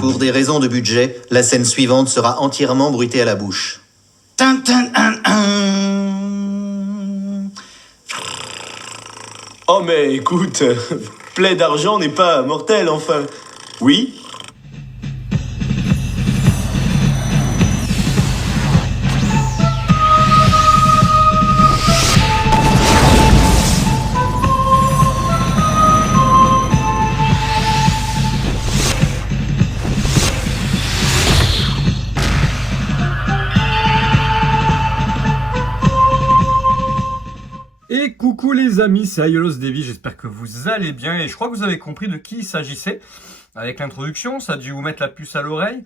Pour des raisons de budget, la scène suivante sera entièrement bruitée à la bouche. Oh mais écoute, plaie d'argent n'est pas mortel enfin. Oui? Et coucou les amis, c'est Aiolos Davy, j'espère que vous allez bien et je crois que vous avez compris de qui il s'agissait. Avec l'introduction, ça a dû vous mettre la puce à l'oreille.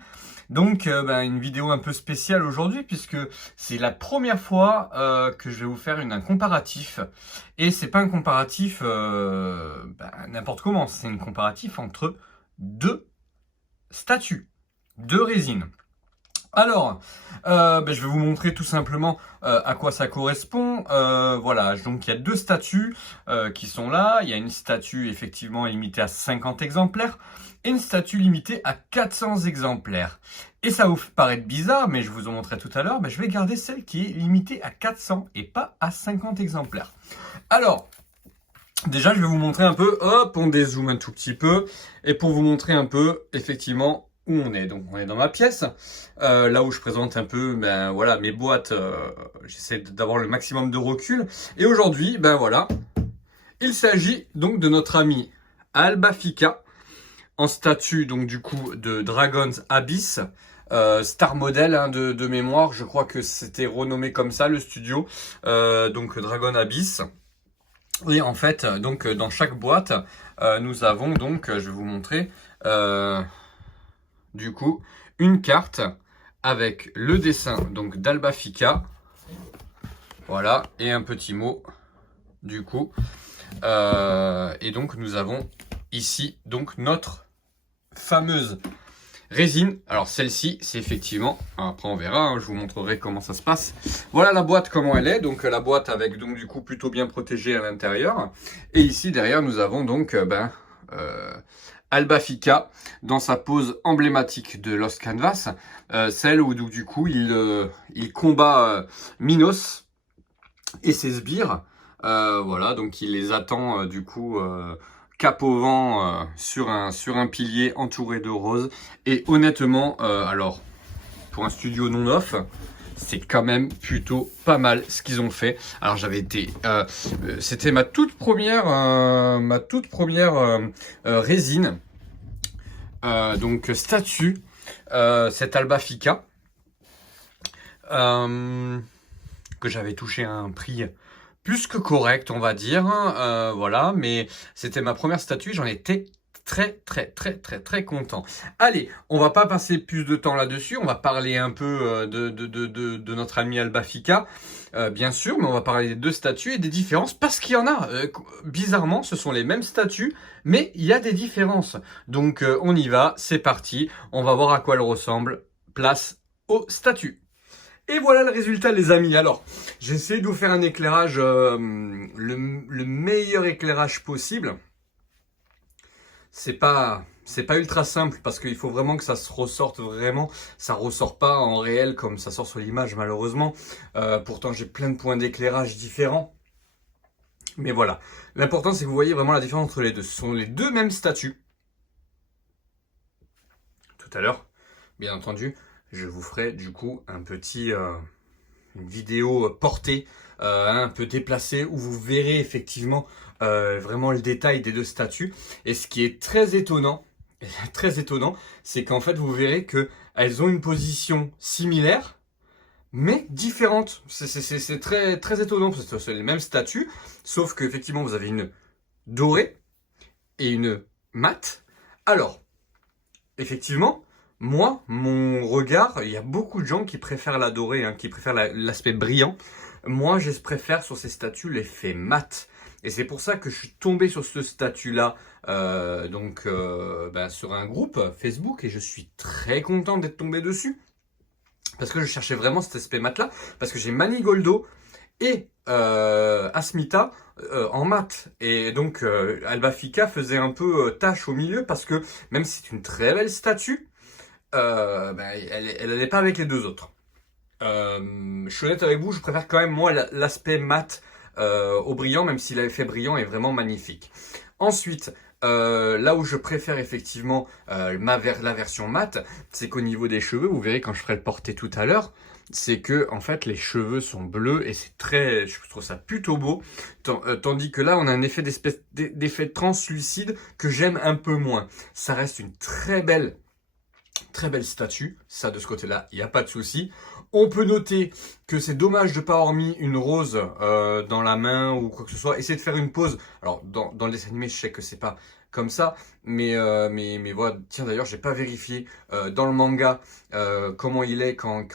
Donc une vidéo un peu spéciale aujourd'hui puisque c'est la première fois que je vais vous faire un comparatif. Et c'est pas un comparatif n'importe comment, c'est un comparatif entre deux statues, deux résines. Alors, je vais vous montrer tout simplement à quoi ça correspond. Voilà, donc il y a deux statues qui sont là. Il y a une statue effectivement limitée à 50 exemplaires et une statue limitée à 400 exemplaires. Et ça va vous paraître bizarre, mais je vous en montrerai tout à l'heure. Je vais garder celle qui est limitée à 400 et pas à 50 exemplaires. Alors, déjà, je vais vous montrer un peu. Hop, on dézoome un tout petit peu. Et pour vous montrer un peu, effectivement, où on est. Donc on est dans ma pièce, là où je présente un peu voilà, mes boîtes, j'essaie d'avoir le maximum de recul. Et aujourd'hui, voilà, il s'agit donc de notre ami Albafica, en statue donc du coup de Dragon's Abyss, Star Model de mémoire, je crois que c'était renommé comme ça le studio, donc Dragon Abyss. Et en fait, donc dans chaque boîte, nous avons donc, je vais vous montrer, du coup, une carte avec le dessin donc d'Albafica, voilà, et un petit mot du coup. Et donc nous avons ici donc notre fameuse résine. Alors celle-ci, c'est effectivement, après on verra, je vous montrerai comment ça se passe. Voilà la boîte comment elle est, donc la boîte avec donc du coup plutôt bien protégée à l'intérieur. Et ici derrière nous avons donc Albafica dans sa pose emblématique de Lost Canvas, celle où donc, du coup il combat Minos et ses sbires, voilà, donc il les attend du coup cap au vent sur un pilier entouré de roses. Et honnêtement, alors pour un studio non off, c'est quand même plutôt pas mal ce qu'ils ont fait. Alors j'avais été, c'était ma toute première résine, donc statue, cette Albafica, que j'avais touché à un prix plus que correct, on va dire, voilà, mais c'était ma première statue, j'en étais très content. Allez, on va pas passer plus de temps là-dessus, on va parler un peu de notre ami Albafica, bien sûr, mais on va parler des deux statues et des différences, parce qu'il y en a, bizarrement, ce sont les mêmes statues, mais il y a des différences. Donc on y va, c'est parti, on va voir à quoi elles ressemblent, place aux statues. Et voilà le résultat les amis. Alors, j'essaie de vous faire un éclairage, le meilleur éclairage possible. C'est pas ultra simple parce qu'il faut vraiment que ça se ressorte vraiment. Ça ressort pas en réel comme ça sort sur l'image malheureusement. Pourtant j'ai plein de points d'éclairage différents. Mais voilà, l'important c'est que vous voyez vraiment la différence entre les deux. Ce sont les deux mêmes statues. Tout à l'heure, bien entendu. Je vous ferai du coup un petit une vidéo portée, un peu déplacée, où vous verrez effectivement vraiment le détail des deux statues. Et ce qui est très étonnant, c'est qu'en fait vous verrez que elles ont une position similaire, mais différente. C'est très étonnant, parce que c'est les mêmes statues, sauf qu'effectivement vous avez une dorée et une mate. Alors, effectivement, moi, mon regard, il y a beaucoup de gens qui préfèrent la dorée, qui préfèrent l'aspect brillant. Moi, je préfère sur ces statues l'effet mat. Et c'est pour ça que je suis tombé sur ce statut-là, sur un groupe Facebook, et je suis très content d'être tombé dessus. Parce que je cherchais vraiment cet aspect mat-là, parce que j'ai Manigoldo et Asmita en mat. Et donc, Albafica faisait un peu tâche au milieu, parce que même si c'est une très belle statue, elle n'est pas avec les deux autres. Je suis honnête avec vous, je préfère quand même moi l'aspect mat au brillant, même si l'effet brillant est vraiment magnifique. Ensuite, là où je préfère effectivement la version mat, c'est qu'au niveau des cheveux, vous verrez quand je ferai le porter tout à l'heure, c'est que en fait les cheveux sont bleus et c'est très, je trouve ça plutôt beau, tandis que là on a un effet d'effet translucide que j'aime un peu moins. Ça reste une très belle statue, ça de ce côté-là, il n'y a pas de souci. On peut noter que c'est dommage de ne pas avoir mis une rose dans la main ou quoi que ce soit. Essayez de faire une pause. Alors, dans le dessin animé, je sais que c'est pas comme ça, mais voilà. Tiens, d'ailleurs, j'ai pas vérifié dans le manga comment il est quand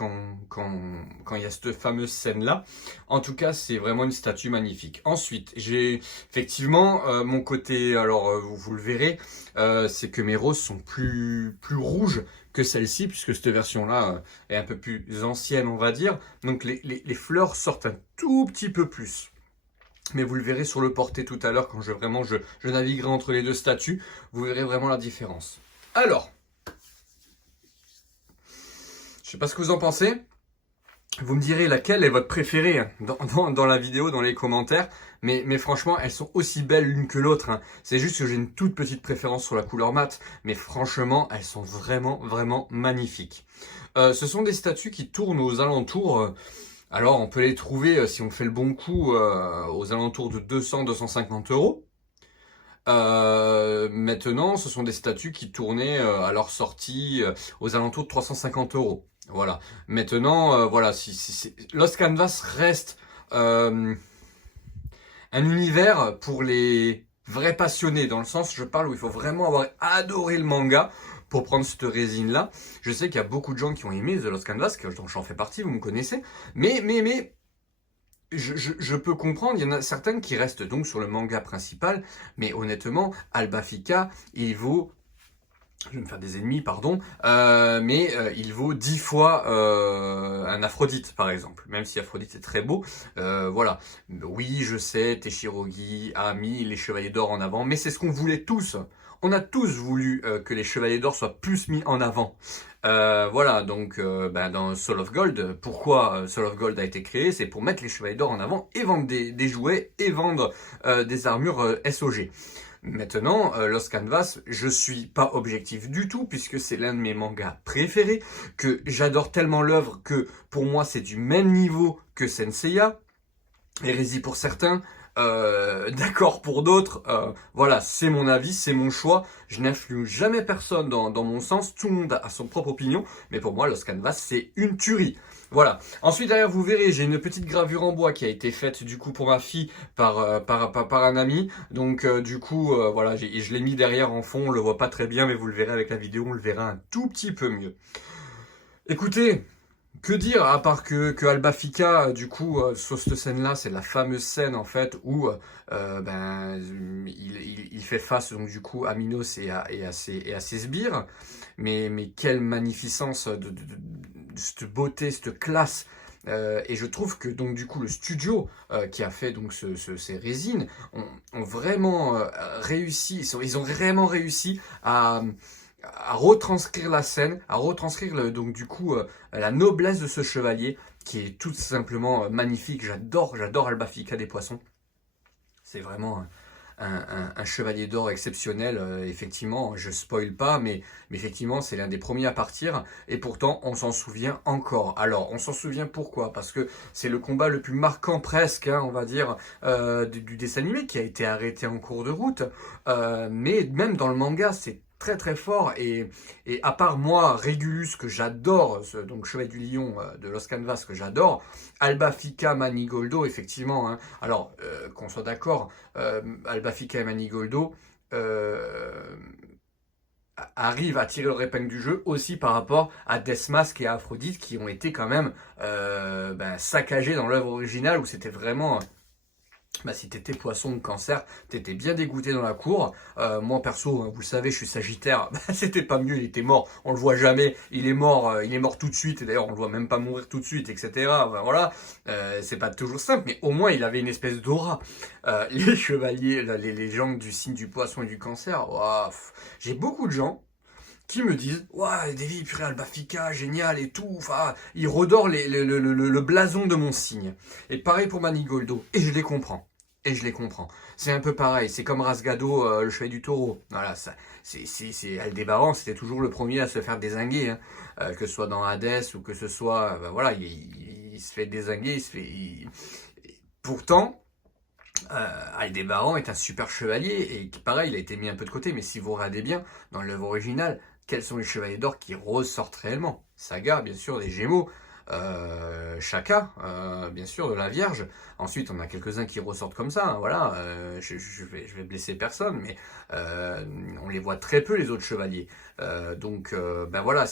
il y a cette fameuse scène-là. En tout cas, c'est vraiment une statue magnifique. Ensuite, j'ai effectivement mon côté, alors vous le verrez, c'est que mes roses sont plus rouges que celle-ci, puisque cette version-là est un peu plus ancienne, on va dire. Donc les fleurs sortent un tout petit peu plus. Mais vous le verrez sur le porté tout à l'heure, quand je naviguerai entre les deux statues, vous verrez vraiment la différence. Alors, je sais pas ce que vous en pensez. Vous me direz laquelle est votre préférée dans la vidéo, dans les commentaires. Mais franchement, elles sont aussi belles l'une que l'autre. Hein. C'est juste que j'ai une toute petite préférence sur la couleur mat. Mais franchement, elles sont vraiment, vraiment magnifiques. Ce sont des statues qui tournent aux alentours. Alors, on peut les trouver, si on fait le bon coup, aux alentours de 200-250 euros. Maintenant, ce sont des statues qui tournaient à leur sortie aux alentours de 350 euros. Voilà. Maintenant, voilà, Lost Canvas reste un univers pour les vrais passionnés, dans le sens, je parle où il faut vraiment avoir adoré le manga pour prendre cette résine-là. Je sais qu'il y a beaucoup de gens qui ont aimé The Lost Canvas, dont j'en fais partie, vous me connaissez, mais je peux comprendre, il y en a certaines qui restent donc sur le manga principal, mais honnêtement, Albafika, il vaut... Je vais me faire des ennemis, pardon, mais il vaut 10 fois un Aphrodite, par exemple. Même si Aphrodite est très beau, voilà. Oui, je sais, Teshirogi a mis les Chevaliers d'Or en avant, mais c'est ce qu'on voulait tous. On a tous voulu que les Chevaliers d'Or soient plus mis en avant. Voilà, donc dans Soul of Gold, pourquoi Soul of Gold a été créé? C'est pour mettre les Chevaliers d'Or en avant et vendre des jouets et vendre des armures SOG. Maintenant, Lost Canvas, je suis pas objectif du tout puisque c'est l'un de mes mangas préférés, que j'adore tellement l'œuvre que pour moi c'est du même niveau que Senseiya, Hérésie pour certains, d'accord pour d'autres, voilà, c'est mon avis, c'est mon choix, je n'influe jamais personne dans mon sens, tout le monde a son propre opinion, mais pour moi Lost Canvas c'est une tuerie. Voilà. Ensuite, derrière, vous verrez, j'ai une petite gravure en bois qui a été faite du coup pour ma fille par un ami. Donc du coup, voilà, je l'ai mis derrière en fond. On le voit pas très bien, mais vous le verrez avec la vidéo, on le verra un tout petit peu mieux. Écoutez, que dire à part que Albafika, du coup, sur cette scène-là, c'est la fameuse scène en fait où il fait face donc du coup à Minos et à ses sbires. Mais quelle magnificence de cette beauté, cette classe. Et je trouve que donc du coup le studio qui a fait donc ces résines ont vraiment réussi, ils ont vraiment réussi à retranscrire la scène, à retranscrire donc du coup la noblesse de ce chevalier qui est tout simplement magnifique. J'adore Albafika des Poissons. C'est vraiment un chevalier d'or exceptionnel, effectivement, je spoil pas, mais effectivement c'est l'un des premiers à partir, et pourtant on s'en souvient encore. Alors on s'en souvient pourquoi? Parce que c'est le combat le plus marquant presque, hein, on va dire, du dessin animé qui a été arrêté en cours de route, mais même dans le manga c'est très très fort, et à part moi, Régulus, que j'adore, donc Chevalier du Lion de Lost Canvas, que j'adore, Albafika, Manigoldo, effectivement, hein, alors qu'on soit d'accord, Albafika et Manigoldo arrivent à tirer leur épingle du jeu aussi par rapport à Deathmask et à Aphrodite, qui ont été quand même saccagés dans l'œuvre originale, où c'était vraiment... si t'étais poisson ou cancer, t'étais bien dégoûté dans la cour. Moi perso, hein, vous le savez, je suis sagittaire, c'était pas mieux, il était mort, on le voit jamais, il est mort tout de suite, et d'ailleurs on le voit même pas mourir tout de suite, etc. Voilà, c'est pas toujours simple, mais au moins il avait une espèce d'aura. Les chevaliers, les gens du signe du poisson et du cancer, j'ai beaucoup de gens qui me disent « Ouais, Davy, purée, Albafika, génial et tout. » Enfin, ils redorent le blason de mon signe. Et pareil pour Manigoldo. Et je les comprends. Et je les comprends. C'est un peu pareil. C'est comme Rasgado, le chevalier du taureau. Voilà, ça, c'est Aldébaran, c'était toujours le premier à se faire dézinguer. Hein. Que ce soit dans Hades ou que ce soit... voilà, il se fait dézinguer. Pourtant... Aldébaran est un super chevalier et pareil, il a été mis un peu de côté, mais si vous regardez bien dans l'œuvre originale, quels sont les chevaliers d'or qui ressortent réellement? Saga, bien sûr, des Gémeaux, Shaka, bien sûr, de la Vierge. Ensuite, on a quelques-uns qui ressortent comme ça, hein, voilà. Je vais blesser personne, mais on les voit très peu, les autres chevaliers. Donc, ben voilà,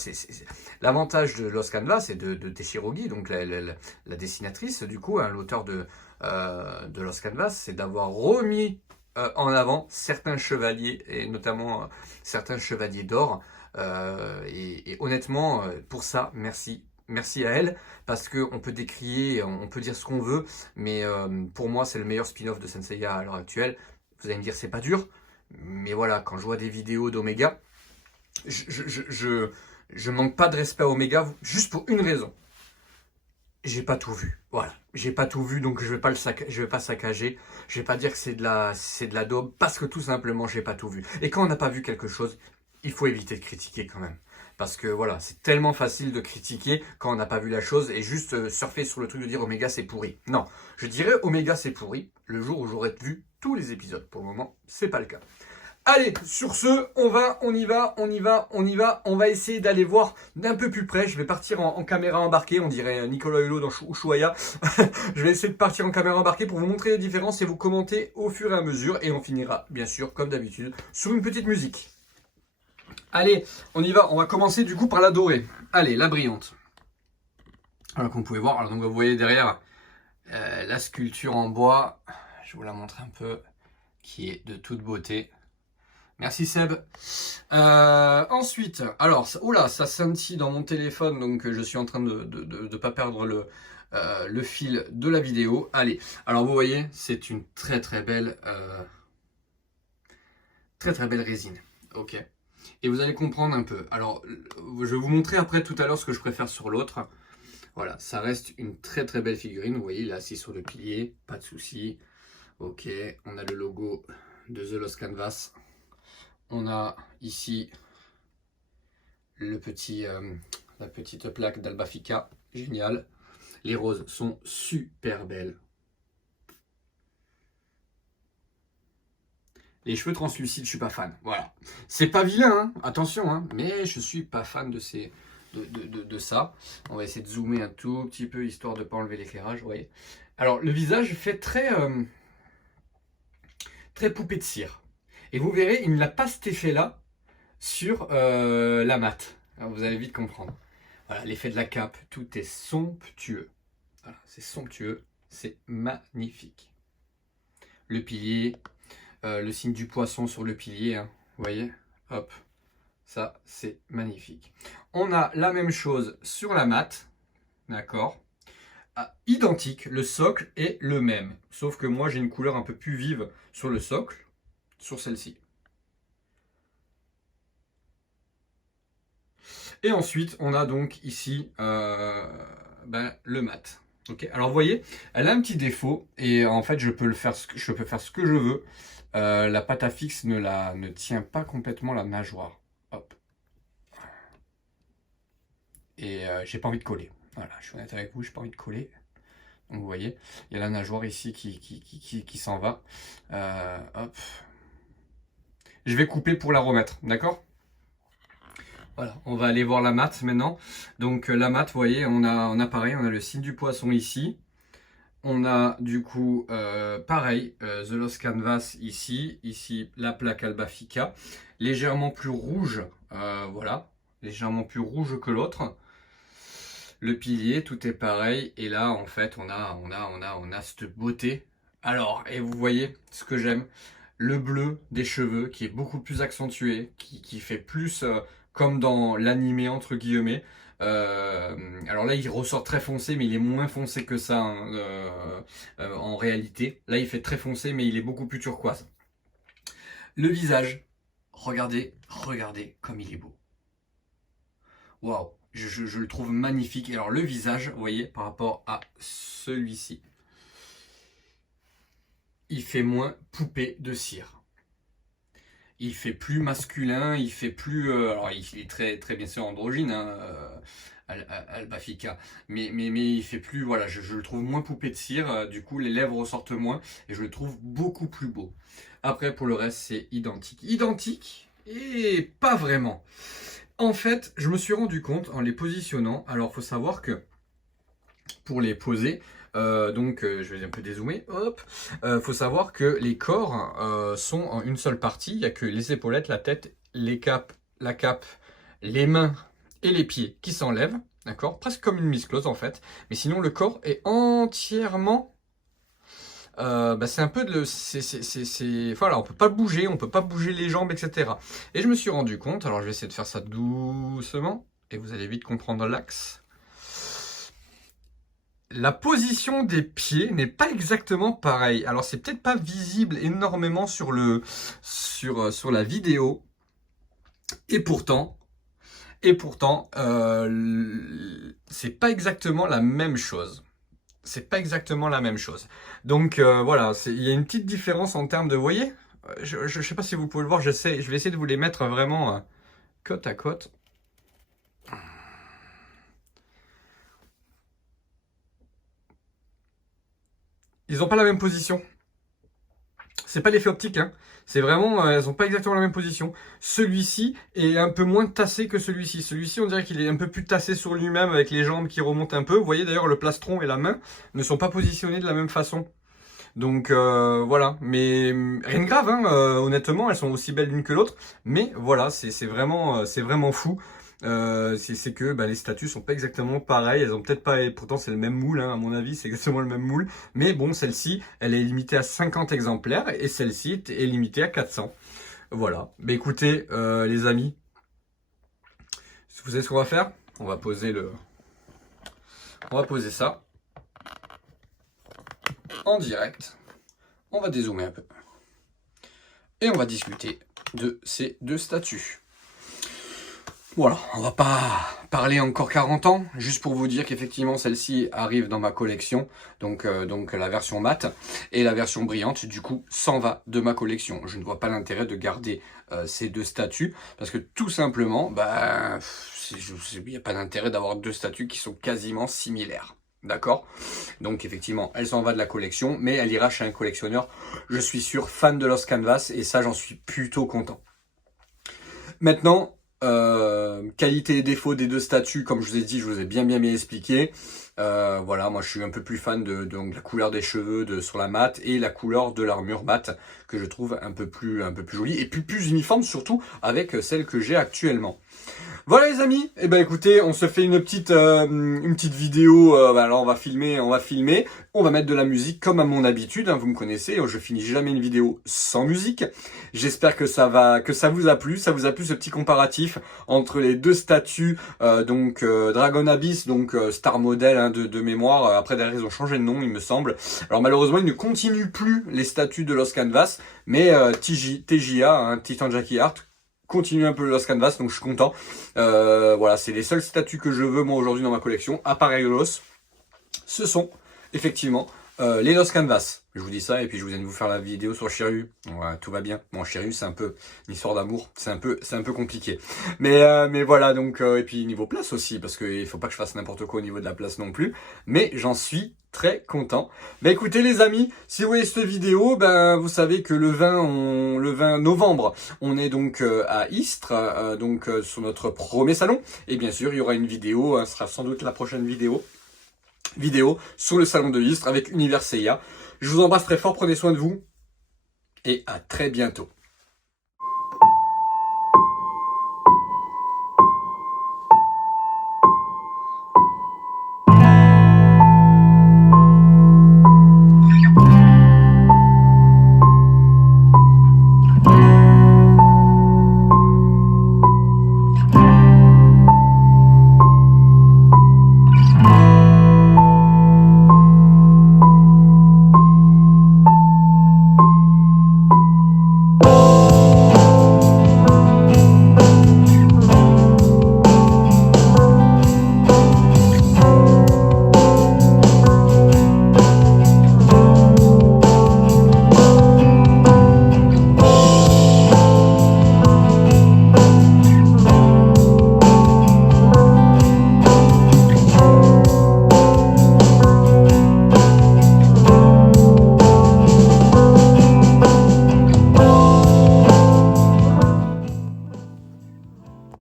l'avantage de Lost Canvas et de Teshirogi, donc la dessinatrice, du coup, hein, l'auteur de Lost Canvas, c'est d'avoir remis en avant certains chevaliers, et notamment certains chevaliers d'or. Et honnêtement, pour ça, merci. Merci à elle, parce qu'on peut décrier, on peut dire ce qu'on veut, mais pour moi, c'est le meilleur spin-off de Senseiya à l'heure actuelle. Vous allez me dire, c'est pas dur, mais voilà, quand je vois des vidéos d'Omega, je manque pas de respect à Omega, juste pour une raison. J'ai pas tout vu, voilà. J'ai pas tout vu, donc je vais pas saccager. Je vais pas dire que c'est de la daube, parce que tout simplement, j'ai pas tout vu. Et quand on n'a pas vu quelque chose, il faut éviter de critiquer quand même. Parce que voilà, c'est tellement facile de critiquer quand on n'a pas vu la chose et juste surfer sur le truc de dire Omega c'est pourri. Non, je dirais Omega c'est pourri le jour où j'aurai vu tous les épisodes. Pour le moment, c'est pas le cas. Allez, sur ce, on y va. On va essayer d'aller voir d'un peu plus près. Je vais partir en caméra embarquée, on dirait Nicolas Hulot dans Ushuaïa. Je vais essayer de partir en caméra embarquée pour vous montrer les différences et vous commenter au fur et à mesure. Et on finira, bien sûr, comme d'habitude, sur une petite musique. Allez, on y va. On va commencer du coup par la dorée. Allez, la brillante. Alors comme vous pouvez voir, alors, donc vous voyez derrière la sculpture en bois. Je vous la montre un peu, qui est de toute beauté. Merci Seb. Ensuite, alors, ça scintille dans mon téléphone, donc je suis en train de pas perdre le fil de la vidéo. Allez, alors vous voyez, c'est une très belle résine. Ok. Et vous allez comprendre un peu. Alors, je vais vous montrer après tout à l'heure ce que je préfère sur l'autre. Voilà, ça reste une très belle figurine. Vous voyez, il est assis sur le pilier, pas de souci. Ok, on a le logo de The Lost Canvas. On a ici la petite plaque d'Albafika. Génial. Les roses sont super belles. Les cheveux translucides, je suis pas fan. Voilà. C'est pas vilain, hein, attention, hein, mais je suis pas fan de ça. On va essayer de zoomer un tout petit peu, histoire de pas enlever l'éclairage, vous voyez. Alors, le visage fait très poupée de cire. Et vous verrez, il n'a pas cet effet-là sur la mat. Alors, vous allez vite comprendre. Voilà, l'effet de la cape, tout est somptueux. Voilà, c'est somptueux, c'est magnifique. Le pilier... le signe du poisson sur le pilier, hein, vous voyez, hop, ça c'est magnifique. On a la même chose sur la mat, d'accord, identique, le socle est le même, sauf que moi j'ai une couleur un peu plus vive sur le socle, sur celle-ci. Et ensuite on a donc ici le mat. Okay. Alors vous voyez, elle a un petit défaut et en fait je peux faire ce que je veux. La pâte à fixe ne tient pas complètement la nageoire. Hop. Et j'ai pas envie de coller. Voilà, je suis honnête avec vous, j'ai pas envie de coller. Donc vous voyez, il y a la nageoire ici qui s'en va. Hop. Je vais couper pour la remettre, d'accord ? Voilà, on va aller voir la mat maintenant. Donc la mat, vous voyez, on a pareil, on a le signe du poisson ici. On a du coup, pareil, The Lost Canvas ici la plaque Albafika, légèrement plus rouge, voilà, légèrement plus rouge que l'autre. Le pilier, tout est pareil, et là en fait on a cette beauté. Alors, et vous voyez ce que j'aime, le bleu des cheveux qui est beaucoup plus accentué, qui fait plus comme dans l'animé entre guillemets. Alors là il ressort très foncé, mais il est moins foncé que ça hein, en réalité. Là il fait très foncé, mais il est beaucoup plus turquoise. Le visage, regardez comme il est beau. Waouh, je le trouve magnifique. Alors le visage, vous voyez, par rapport à celui-ci, il fait moins poupée de cire. Il fait plus masculin, il fait plus... alors il est très, très bien sûr androgyne, hein, Albafika, mais il fait plus... Voilà, je le trouve moins poupée de cire, du coup les lèvres ressortent moins, et je le trouve beaucoup plus beau. Après pour le reste c'est identique. Identique et pas vraiment. En fait, je me suis rendu compte en les positionnant, alors il faut savoir que pour les poser, je vais un peu dézoomer, hop, faut savoir que les corps sont en une seule partie, il n'y a que les épaulettes, la tête, la cape, les mains et les pieds qui s'enlèvent, d'accord, presque comme une misclose en fait, mais sinon le corps est entièrement... c'est un peu de voilà, on peut pas bouger, on peut pas bouger les jambes, etc. Et je me suis rendu compte, alors je vais essayer de faire ça doucement, et vous allez vite comprendre l'axe. La position des pieds n'est pas exactement pareille. Alors c'est peut-être pas visible énormément sur la vidéo, et pourtant, c'est pas exactement la même chose. C'est pas exactement la même chose. Donc voilà, il y a une petite différence en termes de... Vous voyez, je sais pas si vous pouvez le voir, je vais essayer de vous les mettre vraiment côte à côte. Ils n'ont pas la même position. C'est pas l'effet optique, hein. C'est vraiment, elles n'ont pas exactement la même position. Celui-ci est un peu moins tassé que celui-ci. Celui-ci, on dirait qu'il est un peu plus tassé sur lui-même avec les jambes qui remontent un peu. Vous voyez d'ailleurs, le plastron et la main ne sont pas positionnés de la même façon. Donc voilà, mais rien de grave, hein, honnêtement, elles sont aussi belles l'une que l'autre. Mais voilà, c'est vraiment fou. C'est que les statues sont pas exactement pareilles, elles ont peut-être pas, pourtant c'est le même moule, hein, à mon avis c'est exactement le même moule, mais bon, celle-ci elle est limitée à 50 exemplaires et celle-ci est limitée à 400. Voilà, écoutez les amis, vous savez ce qu'on va faire? On va poser ça en direct, on va dézoomer un peu et on va discuter de ces deux statues. Voilà, on va pas parler encore 40 ans, juste pour vous dire qu'effectivement celle-ci arrive dans ma collection, donc la version mate, et la version brillante du coup s'en va de ma collection. Je ne vois pas l'intérêt de garder ces deux statues, parce que tout simplement, il n'y a pas d'intérêt d'avoir deux statues qui sont quasiment similaires. D'accord? Donc effectivement, elle s'en va de la collection, mais elle ira chez un collectionneur, je suis sûr, fan de Lost Canvas, et ça j'en suis plutôt content. Maintenant, qualité et défaut des deux statues, comme je vous ai dit, je vous ai bien expliqué. Voilà, moi je suis un peu plus fan de la couleur des cheveux sur la mat et la couleur de l'armure mat que je trouve un peu plus jolie et plus uniforme, surtout avec celle que j'ai actuellement. Voilà les amis, et écoutez, on se fait une petite vidéo, alors on va filmer, on va mettre de la musique comme à mon habitude, hein, vous me connaissez, je finis jamais une vidéo sans musique. J'espère que ça vous a plu, ce petit comparatif entre les deux statues, Dragon Abyss, Star Model, hein, de mémoire, après derrière ils ont changé de nom il me semble. Alors malheureusement ils ne continuent plus les statues de Lost Canvas, mais TJA, hein, Titan Jackie Art, continue un peu le Lost Canvas, donc je suis content. Voilà, c'est les seules statues que je veux moi aujourd'hui dans ma collection, à part Aiolos. Ce sont effectivement les Lost Canvas. Je vous dis ça et puis je vous viens de vous faire la vidéo sur Shiryu. Ouais, tout va bien. Bon, Shiryu c'est un peu une histoire d'amour, c'est un peu compliqué. Mais voilà, donc et puis niveau place aussi, parce qu'il faut pas que je fasse n'importe quoi au niveau de la place non plus. Mais j'en suis très content. Écoutez les amis, si vous voyez cette vidéo, vous savez que le 20 novembre, on est donc à Istres, sur notre premier salon. Et bien sûr, il y aura une vidéo, ce sera sans doute la prochaine vidéo sur le salon de Istres avec Univers Seiya. Je vous embrasse très fort, prenez soin de vous et à très bientôt.